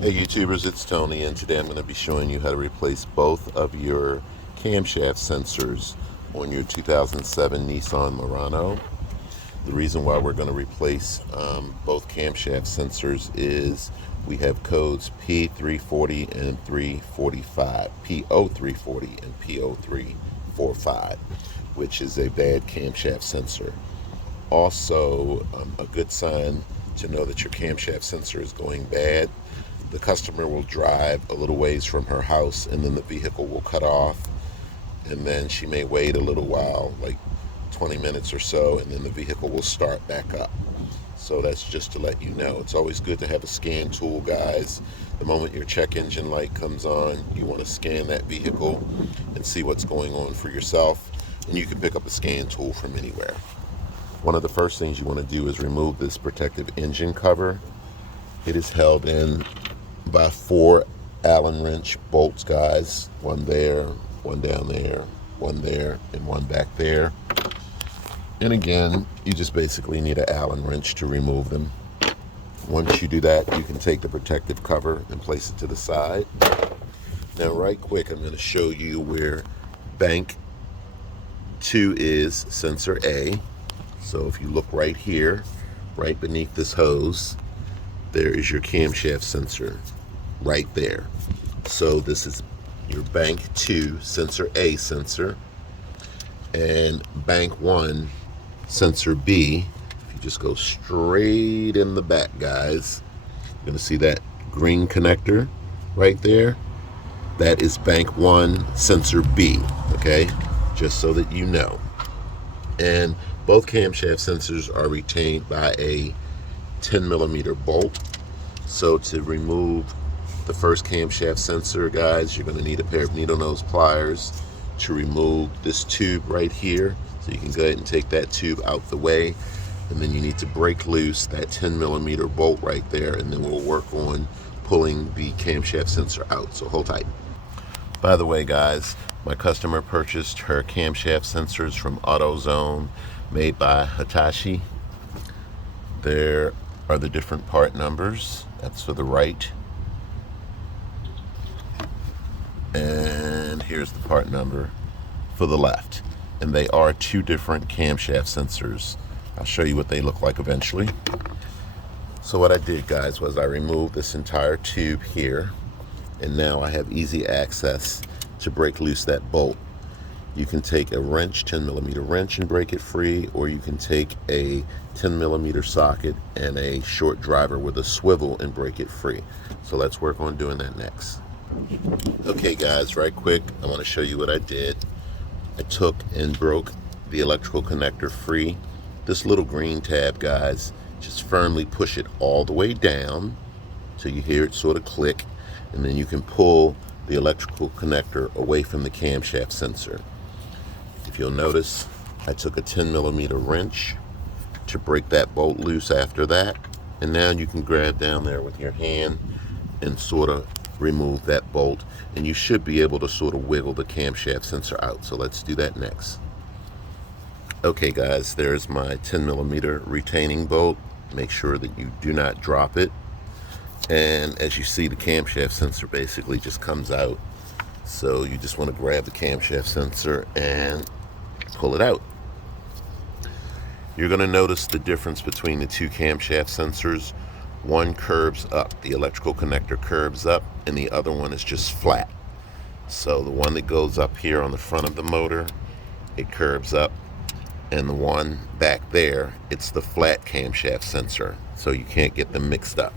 Hey YouTubers, it's Tony, and today I'm going to be showing you how to replace both of your camshaft sensors on your 2007 Nissan Murano. The reason why we're going to replace both camshaft sensors is we have codes P340 and 345, PO340 and PO345, which is a bad camshaft sensor. Also, a good sign to know that your camshaft sensor is going bad: the customer will drive a little ways from her house and then the vehicle will cut off, and then she may wait a little while, like 20 minutes or so, and then the vehicle will start back up. So that's just to let you know. It's always good to have a scan tool, guys. The moment your check engine light comes on, you want to scan that vehicle and see what's going on for yourself, and you can pick up a scan tool from anywhere. One of the first things you want to do is remove this protective engine cover. It is held in by 4 Allen wrench bolts, guys. One there, one down there, one there, and one back there. And again, you just basically need an Allen wrench to remove them. Once you do that, you can take the protective cover and place it to the side. Now, right quick, I'm going to show you where bank 2 is, sensor A. So if you look right here, right beneath this hose, there is your camshaft sensor right there. So this is your bank 2 sensor A sensor, and bank 1 sensor B. If you just go straight in the back, guys, you're going to see that green connector right there. That is bank 1 sensor B, okay? Just so that you know. And both camshaft sensors are retained by a 10mm bolt. So to remove the first camshaft sensor, guys, you're going to need a pair of needle nose pliers to remove this tube right here. So you can go ahead and take that tube out the way, and then you need to break loose that 10mm bolt right there, and then we'll work on pulling the camshaft sensor out. So hold tight. By the way, guys, my customer purchased her camshaft sensors from AutoZone, made by Hitachi. There are the different part numbers. That's for the right. And here's the part number for the left. And they are 2 different camshaft sensors. I'll show you what they look like eventually. So what I did, guys, was I removed this entire tube here, and now I have easy access to break loose that bolt. You can take a wrench, 10mm wrench, and break it free, or you can take a 10mm socket and a short driver with a swivel and break it free. So let's work on doing that next. Okay, guys, right quick, I want to show you what I did. I took and broke the electrical connector free. This little green tab, guys, just firmly push it all the way down till you hear it sort of click, and then you can pull the electrical connector away from the camshaft sensor. If you'll notice, I took a 10mm wrench to break that bolt loose after that, and now you can grab down there with your hand and sort of remove that bolt, and you should be able to sort of wiggle the camshaft sensor out. So let's do that next. Okay, guys, there's my 10mm retaining bolt. Make sure that you do not drop it. And as you see, the camshaft sensor basically just comes out. So you just want to grab the camshaft sensor and pull it out. You're going to notice the difference between the 2 camshaft sensors. One curves up, the electrical connector curves up, and the other one is just flat. So the one that goes up here on the front of the motor, it curves up, and the one back there, it's the flat camshaft sensor. So you can't get them mixed up.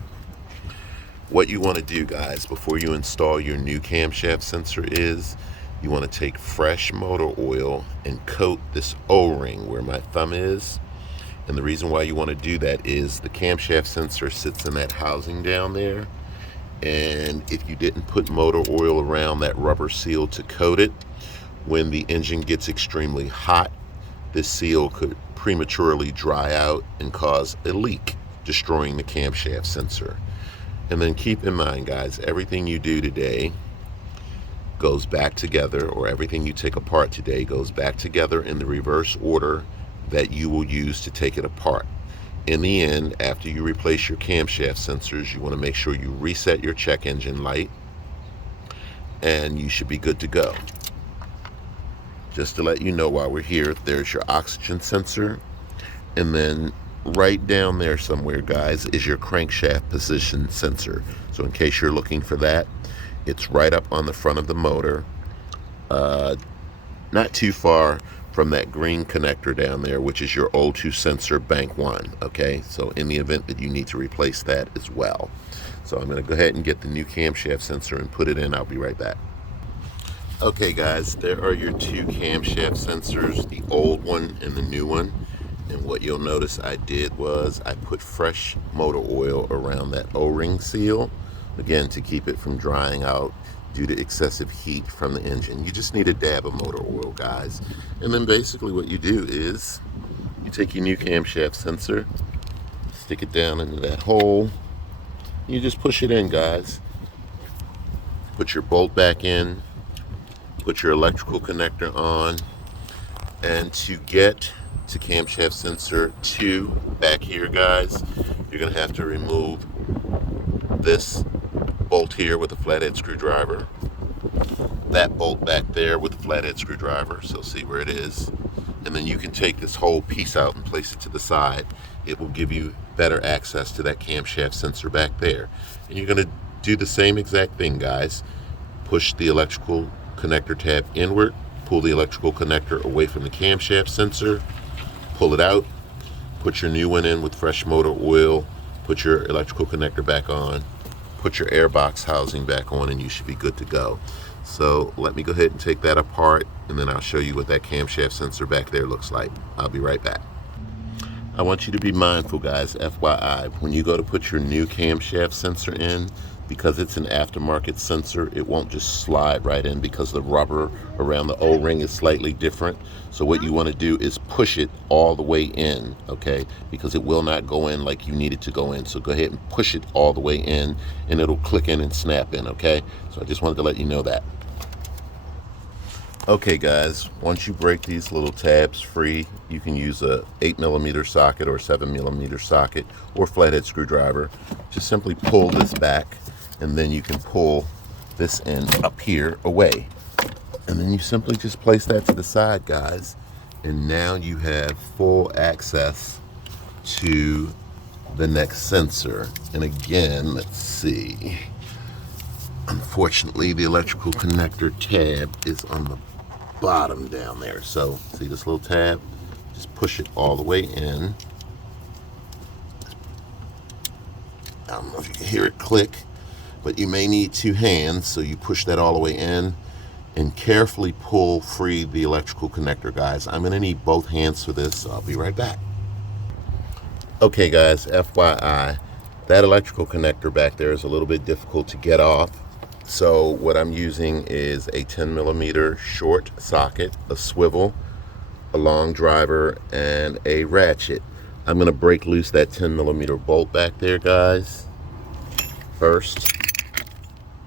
What you want to do, guys, before you install your new camshaft sensor is you want to take fresh motor oil and coat this O-ring where my thumb is. And the reason why you want to do that is the camshaft sensor sits in that housing down there, and if you didn't put motor oil around that rubber seal to coat it, when the engine gets extremely hot, this seal could prematurely dry out and cause a leak, destroying the camshaft sensor. And then keep in mind, guys, everything you do today goes back together, or everything you take apart today goes back together in the reverse order that you will use to take it apart. In the end, after you replace your camshaft sensors, you want to make sure you reset your check engine light, and you should be good to go. Just to let you know while we're here, there's your oxygen sensor, and then right down there somewhere, guys, is your crankshaft position sensor. So in case you're looking for that, it's right up on the front of the motor, not too far from that green connector down there, which is your O2 sensor bank 1. Okay, so in the event that you need to replace that as well. So I'm going to go ahead and get the new camshaft sensor and put it in. I'll be right back. Okay guys, there are your two camshaft sensors, the old one and the new one. And what you'll notice I did was I put fresh motor oil around that O-ring seal, again to keep it from drying out due to excessive heat from the engine. You just need a dab of motor oil, guys. And then basically what you do is you take your new camshaft sensor, stick it down into that hole, you just push it in, guys. Put your bolt back in, put your electrical connector on, and to get to camshaft sensor 2 back here, guys, you're going to have to remove this bolt here with a flathead screwdriver, that bolt back there with a flathead screwdriver, so see where it is, and then you can take this whole piece out and place it to the side. It will give you better access to that camshaft sensor back there. And you're going to do the same exact thing, guys. Push the electrical connector tab inward, pull the electrical connector away from the camshaft sensor, pull it out, put your new one in with fresh motor oil, put your electrical connector back on, put your airbox housing back on, and you should be good to go. So let me go ahead and take that apart, and then I'll show you what that camshaft sensor back there looks like. I'll be right back. I want you to be mindful, guys, FYI, when you go to put your new camshaft sensor in, because it's an aftermarket sensor, it won't just slide right in because the rubber around the O-ring is slightly different. So what you want to do is push it all the way in, okay? Because it will not go in like you need it to go in. So go ahead and push it all the way in, and it'll click in and snap in, okay? So I just wanted to let you know that. Okay guys, once you break these little tabs free, you can use a 8mm socket or 7mm socket or flathead screwdriver. Just simply pull this back, and then you can pull this end up here away. And then you simply just place that to the side, guys. And now you have full access to the next sensor. And again, let's see. Unfortunately, the electrical connector tab is on the bottom down there. So see this little tab? Just push it all the way in. I don't know if you can hear it click, but you may need 2 hands, so you push that all the way in and carefully pull free the electrical connector, guys. I'm gonna need both hands for this, so I'll be right back. Okay guys, FYI, that electrical connector back there is a little bit difficult to get off. So what I'm using is a 10mm short socket, a swivel, a long driver, and a ratchet. I'm going to break loose that 10mm bolt back there, guys. First,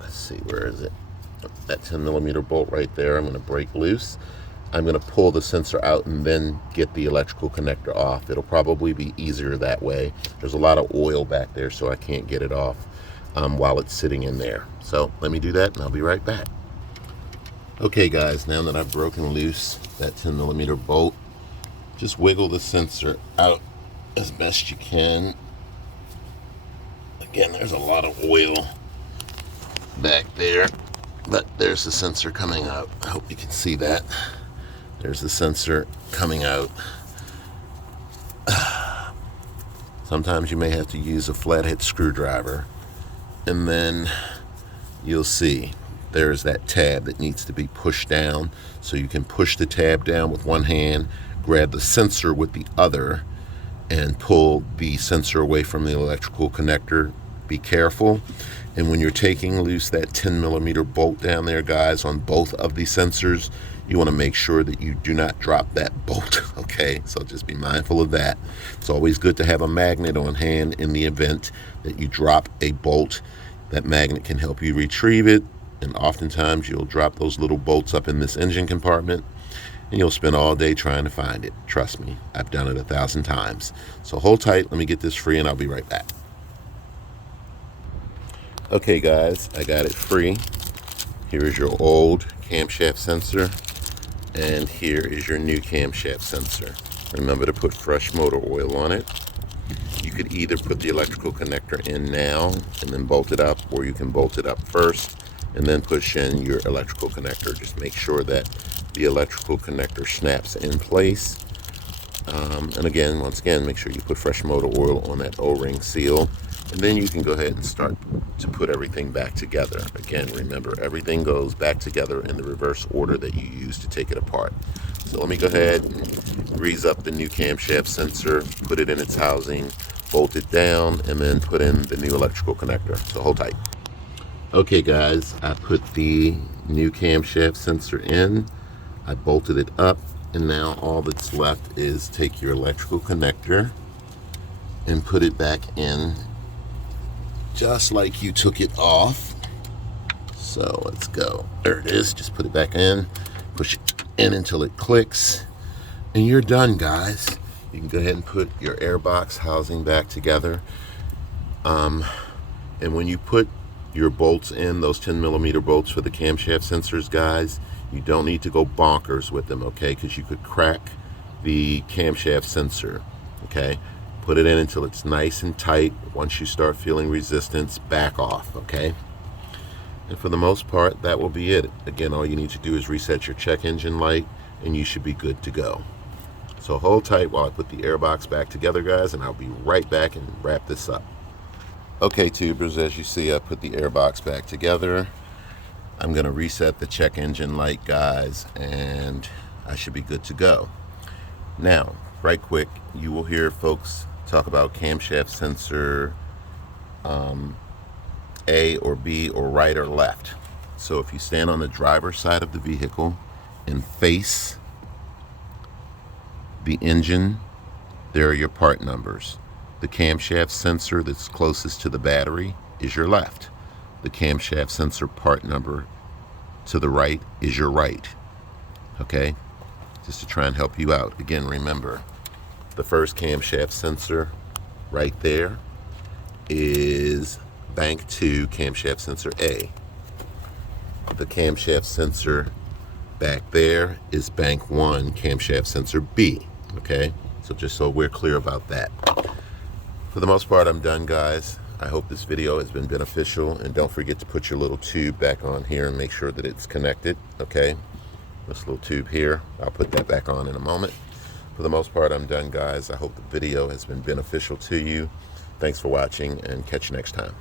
let's see, where is it? That 10mm bolt right there, I'm going to break loose. I'm going to pull the sensor out and then get the electrical connector off. It'll probably be easier that way. There's a lot of oil back there, so I can't get it off while it's sitting in there. So let me do that and I'll be right back. Okay guys, now that I've broken loose that 10mm bolt, just wiggle the sensor out as best you can. Again, there's a lot of oil back there, but there's the sensor coming out. I hope you can see that. There's the sensor coming out. Sometimes you may have to use a flathead screwdriver, and then you'll see there's that tab that needs to be pushed down. So you can push the tab down with one hand, grab the sensor with the other, and pull the sensor away from the electrical connector. Be careful. And when you're taking loose that 10mm bolt down there, guys, on both of the sensors, you want to make sure that you do not drop that bolt, okay? So just be mindful of that. It's always good to have a magnet on hand in the event that you drop a bolt. That magnet can help you retrieve it, and oftentimes you'll drop those little bolts up in this engine compartment, and you'll spend all day trying to find it. Trust me, I've done it 1,000 times. So hold tight, let me get this free and I'll be right back. Okay guys, I got it free. Here is your old camshaft sensor, and here is your new camshaft sensor. Remember to put fresh motor oil on it. You could either put the electrical connector in now and then bolt it up, or you can bolt it up first and then push in your electrical connector. Just make sure that the electrical connector snaps in place. And again, once again, make sure you put fresh motor oil on that O-ring seal, and then you can go ahead and start to put everything back together. Again, remember, everything goes back together in the reverse order that you use to take it apart. So let me go ahead and grease up the new camshaft sensor, put it in its housing, bolt it down, and then put in the new electrical connector. So hold tight. Okay guys, I put the new camshaft sensor in, I bolted it up, and now all that's left is take your electrical connector and put it back in just like you took it off. So let's go. There it is. Just put it back in, push it in until it clicks, and you're done, guys. You can go ahead and put your airbox housing back together. And when you put your bolts in, those 10mm bolts for the camshaft sensors, guys, you don't need to go bonkers with them, okay? Because you could crack the camshaft sensor, okay? Put it in until it's nice and tight. Once you start feeling resistance, back off, okay? And for the most part, that will be it. Again, all you need to do is reset your check engine light, and you should be good to go. So hold tight while I put the airbox back together, guys, and I'll be right back and wrap this up. Okay, tubers, as you see, I put the airbox back together. I'm going to reset the check engine light, guys, and I should be good to go. Now, right quick, you will hear folks talk about camshaft sensor A or B or right or left. So if you stand on the driver's side of the vehicle and face the engine, there are your part numbers. The camshaft sensor that's closest to the battery is your left. The camshaft sensor part number to the right is your right. Okay? Just to try and help you out. Again, remember, the first camshaft sensor right there is bank 2 camshaft sensor A. The camshaft sensor back there is bank 1 camshaft sensor B. Okay? So just so we're clear about that. For the most part, I'm done, guys. I hope this video has been beneficial, and don't forget to put your little tube back on here and make sure that it's connected, okay? This little tube here, I'll put that back on in a moment. For the most part, I'm done, guys. I hope the video has been beneficial to you. Thanks for watching, and catch you next time.